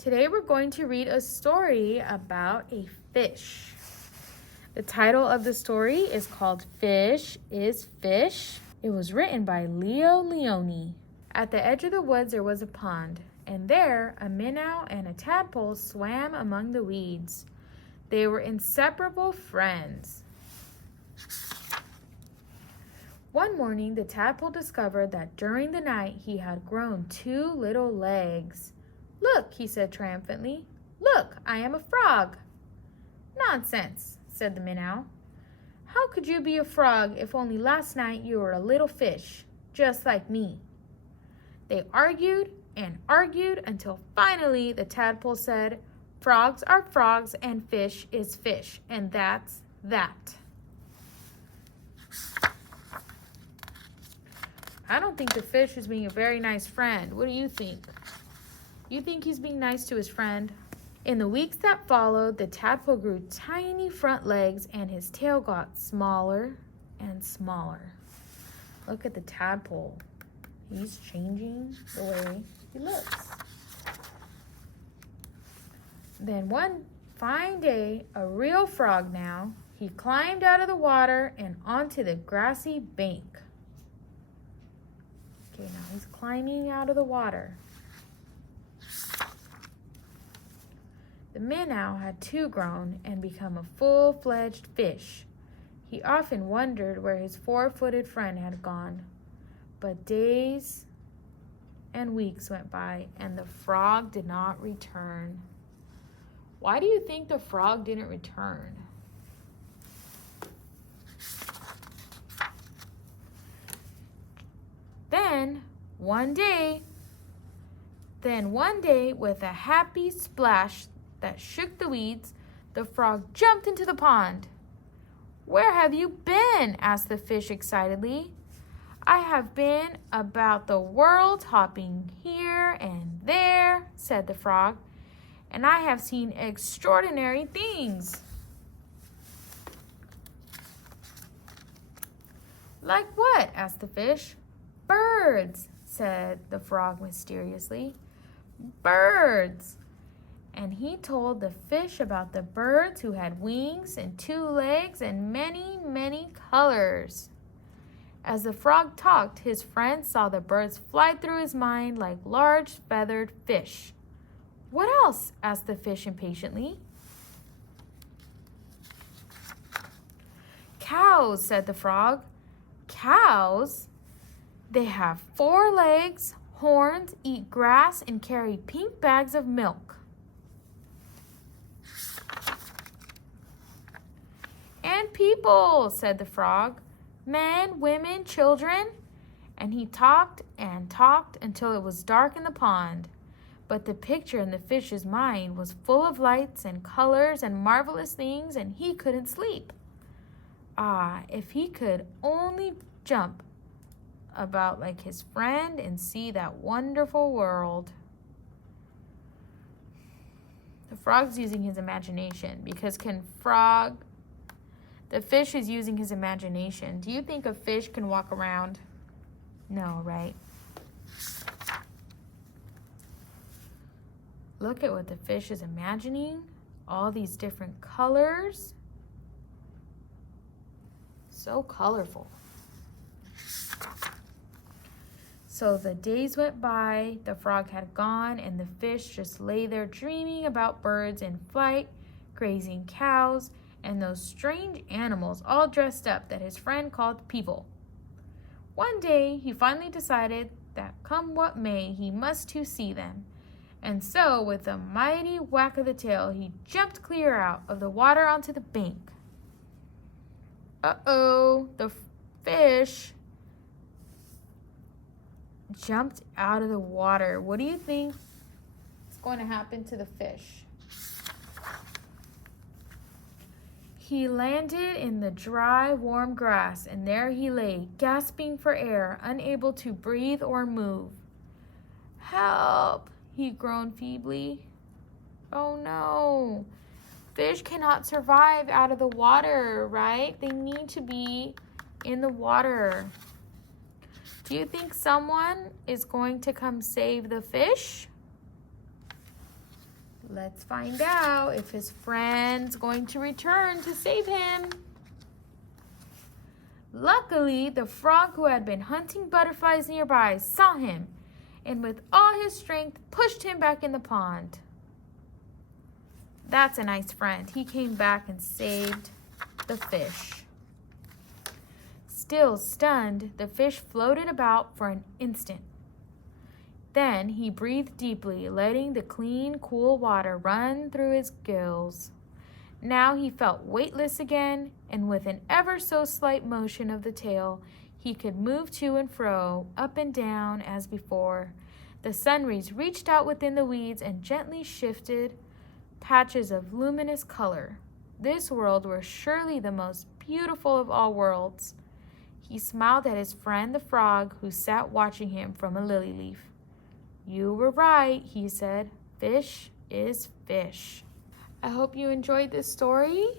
Today we're going to read a story about a fish. The title of the story is called Fish is Fish. It was written by Leo Leone. At the edge of the woods there was a pond, and there a minnow and a tadpole swam among the weeds. They were inseparable friends. One morning the tadpole discovered that during the night he had grown 2 little legs. "Look," he said triumphantly. "Look, I am a frog." "Nonsense," said the minnow. "How could you be a frog if only last night you were a little fish, just like me?" They argued and argued until finally the tadpole said, "Frogs are frogs and fish is fish, and that's that." I don't think the fish is being a very nice friend. What do you think? You think he's being nice to his friend? In the weeks that followed, the tadpole grew tiny front legs and his tail got smaller and smaller. Look at the tadpole. He's changing the way he looks. Then one fine day, a real frog now, he climbed out of the water and onto the grassy bank. Okay, now he's climbing out of the water. The minnow had too grown and become a full-fledged fish. He often wondered where his 4-footed friend had gone. But days and weeks went by, and the frog did not return. Why do you think the frog didn't return? Then one day, with a happy splash that shook the weeds, the frog jumped into the pond. "Where have you been?" asked the fish excitedly. "I have been about the world, hopping here and there," said the frog, "and I have seen extraordinary things." "Like what?" asked the fish. "Birds," said the frog mysteriously. "Birds." And he told the fish about the birds who had wings and 2 legs and many, many colors. As the frog talked, his friend saw the birds fly through his mind like large feathered fish. "What else?" asked the fish impatiently. "Cows," said the frog. "Cows? They have 4 legs, horns, eat grass, and carry pink bags of milk." "And people," said the frog. "Men, women, children." And he talked and talked until it was dark in the pond. But the picture in the fish's mind was full of lights and colors and marvelous things, and he couldn't sleep. Ah, if he could only jump about like his friend and see that wonderful world. The frog's using his imagination because the fish is using his imagination. Do you think a fish can walk around? No, right? Look at what the fish is imagining. All these different colors. So colorful. So the days went by, the frog had gone, and the fish just lay there dreaming about birds in flight, grazing cows, and those strange animals all dressed up that his friend called people. One day, he finally decided that come what may, he must too see them. And so, with a mighty whack of the tail, he jumped clear out of the water onto the bank. Uh-oh, the fish jumped out of the water. What do you think is going to happen to the fish? He landed in the dry, warm grass, and there he lay, gasping for air, unable to breathe or move. "Help!" he groaned feebly. Oh no! Fish cannot survive out of the water, right? They need to be in the water. Do you think someone is going to come save the fish? Let's find out if his friend's going to return to save him. Luckily, the frog who had been hunting butterflies nearby saw him and with all his strength pushed him back in the pond. That's a nice friend. He came back and saved the fish. Still stunned, the fish floated about for an instant. Then he breathed deeply, letting the clean, cool water run through his gills. Now he felt weightless again, and with an ever so slight motion of the tail, he could move to and fro, up and down as before. The sun rays reached out within the weeds and gently shifted patches of luminous color. This world was surely the most beautiful of all worlds. He smiled at his friend the frog, who sat watching him from a lily leaf. "You were right," he said. "Fish is fish." I hope you enjoyed this story.